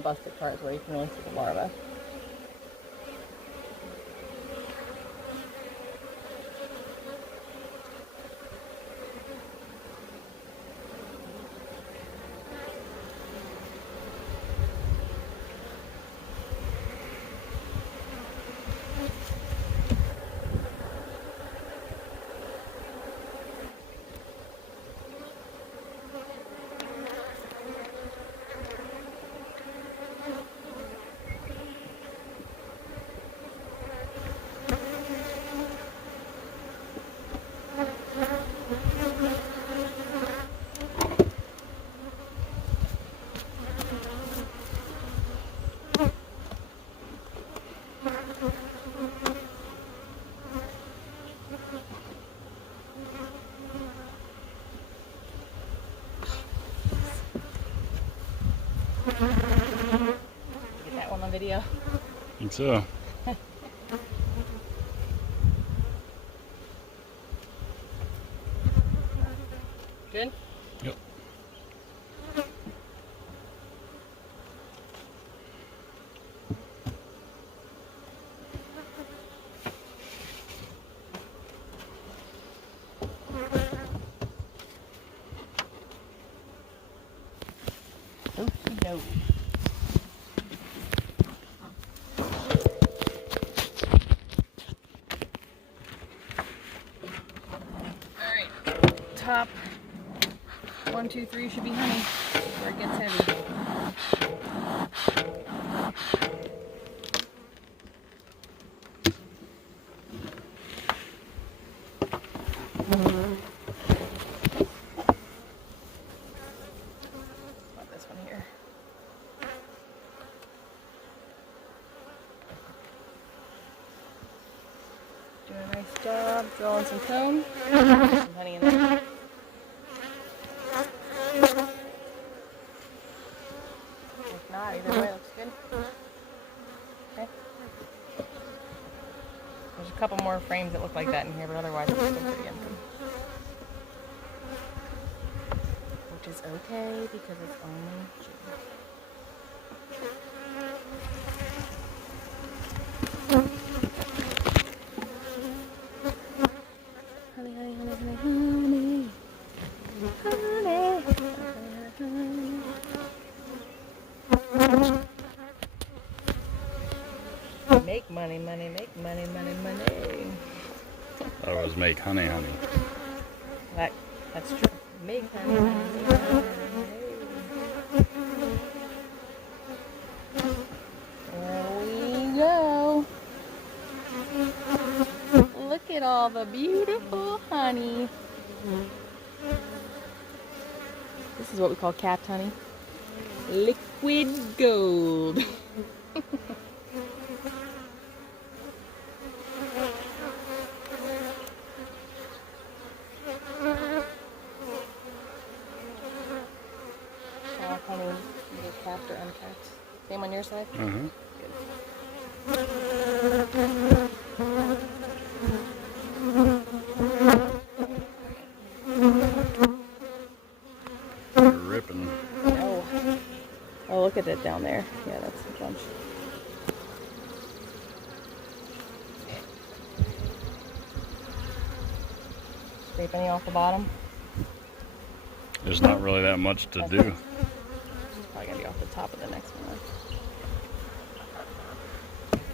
the busted parts where you can really see the larva. Get that one on video? I think so. Good? Yep. Okie doke. Alright, top 1, 2, 3 should be honey before it gets heavy. Got this one here. Doing a nice job drawing some comb. Some honey in there. If not, either way looks good. Okay. There's a couple more frames that look like that in here, but otherwise it's still pretty empty. Which is okay because it's only June. Honey, honey, honey, honey, honey. Honey. Make money, money, make money, money, money. That was make honey, honey. That's true. Make honey, honey, honey. There we go. Look at all the beautiful honey. This is what we call capped honey. Liquid gold. Honey, either capped or uncapped. Same on your side? Uh-huh. Ripping. Oh. Oh, look at it down there. Yeah, that's a bunch. Scrape any off the bottom? There's not really that much to do. It's probably gonna be off the top of the next one.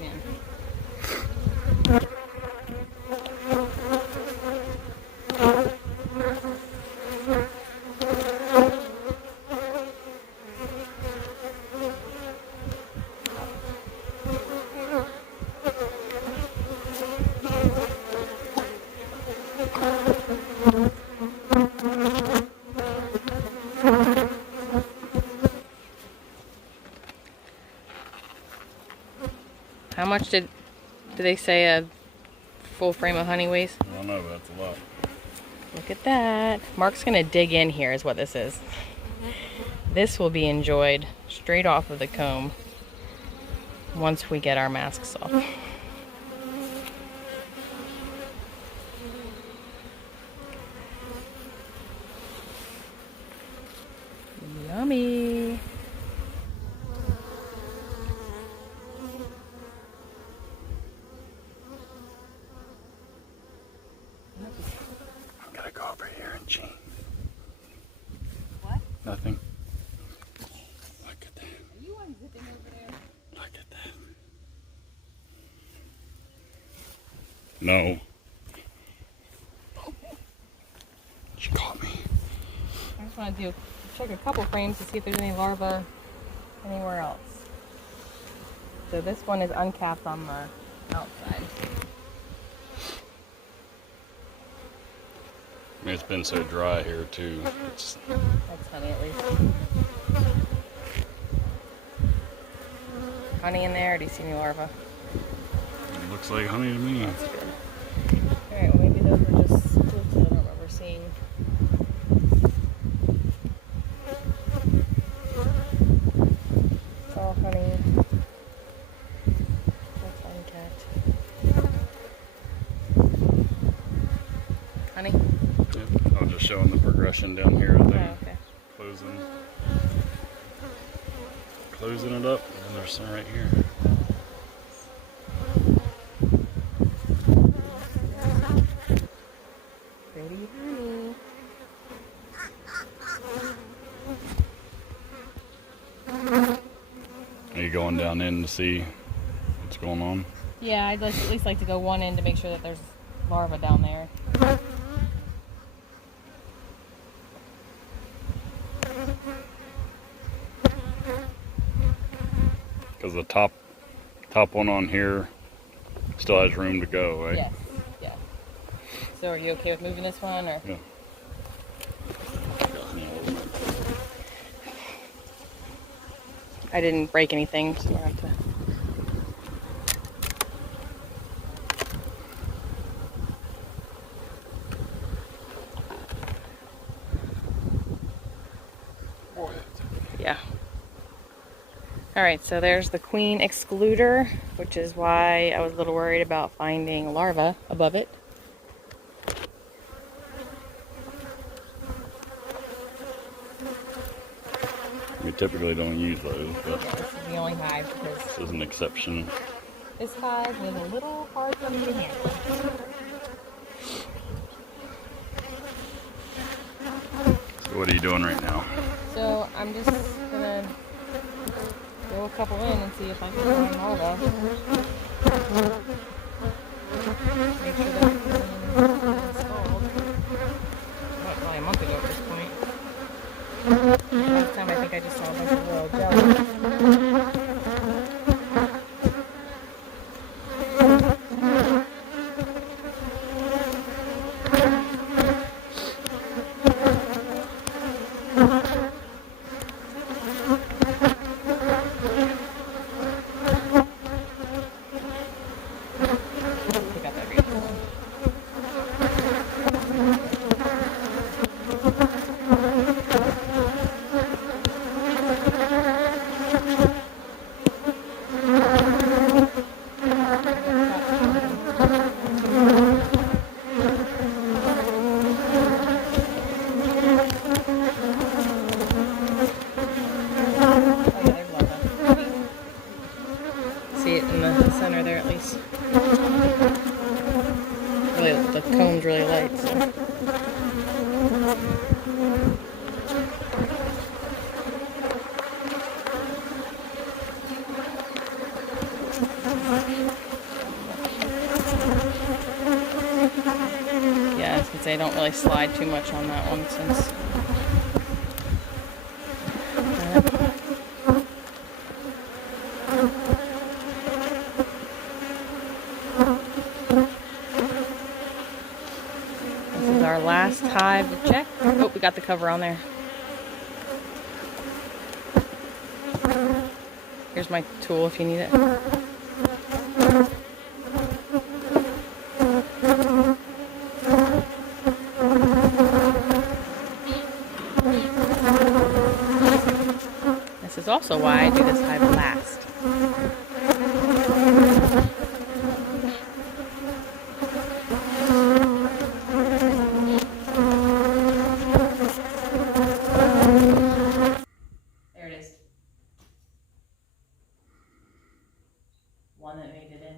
Yeah. How much did they say a full frame of honey weighs? I don't know, but that's a lot. Look at that. Mark's gonna dig in here is what this is. This will be enjoyed straight off of the comb once we get our masks off. Yummy. Nothing. Look at that. Are you unzipping over there? Look at that. No. She caught me. I just want to check a couple frames to see if there's any larvae anywhere else. So this one is uncapped on the outside. I mean, it's been so dry here too. It's... That's honey at least. Honey in there? Or do you see any larvae? It looks like honey to me. That's good. Alright, well maybe those are just flukes I don't remember seeing. It's all honey. That's uncapped. Honey? Yep. I was just showing the progression down here. Oh, okay. Closing it up, and there's some right here. Pretty honey. Are you going down in to see what's going on? Yeah, I'd at least like to go one in to make sure that there's larvae down there. Because the top one on here still has room to go, right? Yes, yeah. So are you okay with moving this one, or? Yeah. I didn't break anything, so you don't have to. Yeah. Alright, so there's the queen excluder, which is why I was a little worried about finding larvae above it. We typically don't use those, but Yeah, this is the only hive because this is an exception. this hive was a little hard for me to handle. So what are you doing right now? So I'm just gonna go a couple in and see if I can find larvae. Make sure that it's installed. Well, probably a month ago at this point. Last time I think I just saw a bunch of royal jelly. Pick up every one. See it in the center there at least. Really, the cone's really light. So. Yeah, I was gonna say I don't really slide too much on that one since. This is our last hive to check. Oh, we got the cover on there. Here's my tool if you need it. This is also why I do this hive last. There it is. One that made it in.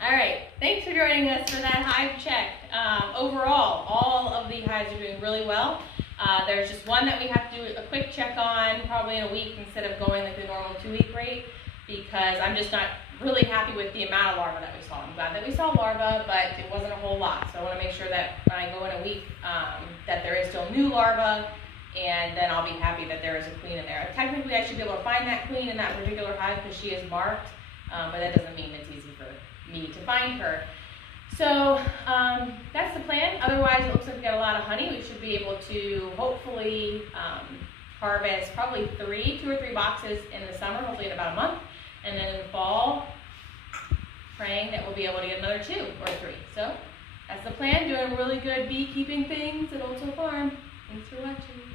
All right. Thanks for joining us for that hive check. Overall, all of the hives are doing really well. There's just one that we have to do a quick check on, probably in a week instead of going like the normal 2-week rate, because I'm just not really happy with the amount of larvae that we saw. I'm glad that we saw larvae, but it wasn't a whole lot. So I want to make sure that when I go in a week, that there is still new larvae, and then I'll be happy that there is a queen in there. Technically, I should be able to find that queen in that particular hive because she is marked, but that doesn't mean it's easy for me to find her. So that's the plan. Otherwise, it looks like we got a lot of honey. We should be able to hopefully harvest probably 2 or 3 boxes in the summer, hopefully in about a month. And then in the fall, praying that we'll be able to get another 2 or 3. So that's the plan. Doing really good beekeeping things at Old Town Farm. Thanks for watching.